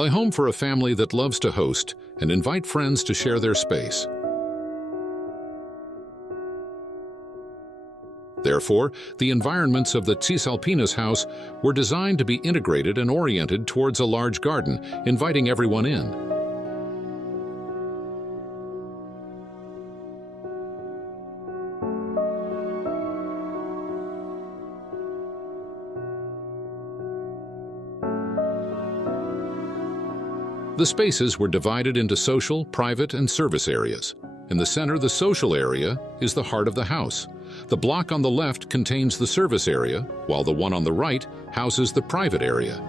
a home for a family that loves to host and invite friends to share their space. Therefore, the environments of the Cisalpinas House were designed to be integrated and oriented towards a large garden, inviting everyone in. The spaces were divided into social, private, and service areas. In the center, the social area is the heart of the house. The block on the left contains the service area, while the one on the right houses the private area.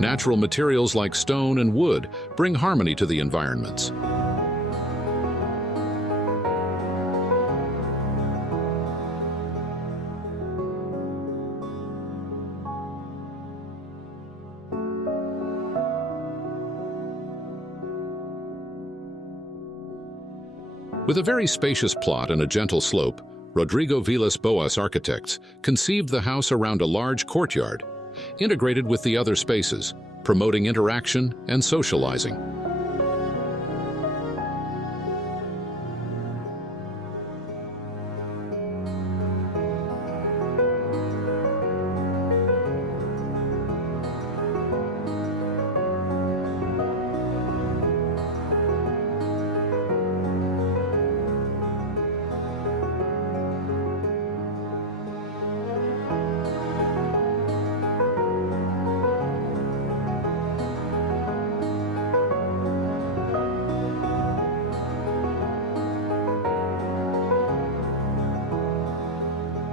Natural materials like stone and wood bring harmony to the environments. With a very spacious plot and a gentle slope, Rodrigo Vilas Boas Architects conceived the house around a large courtyard, integrated with the other spaces, promoting interaction and socializing.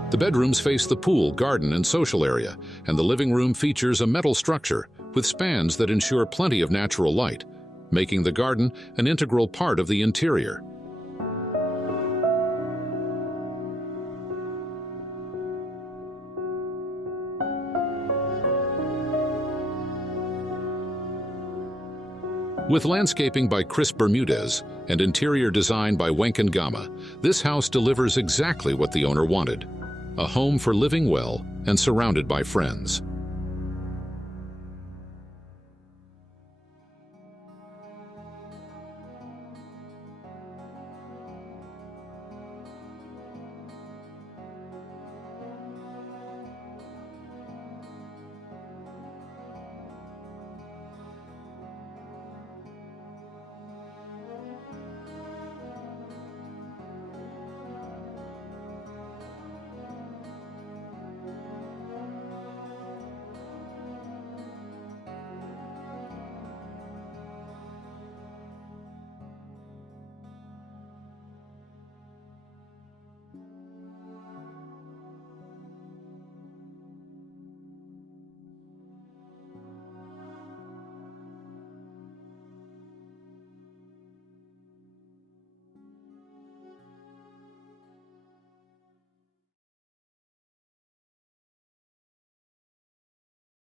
The bedrooms face the pool, garden, and social area, and the living room features a metal structure with spans that ensure plenty of natural light, making the garden an integral part of the interior. With landscaping by Cris Bermudez and interior design by Wenk Gama, this house delivers exactly what the owner wanted: a home for living well and surrounded by friends.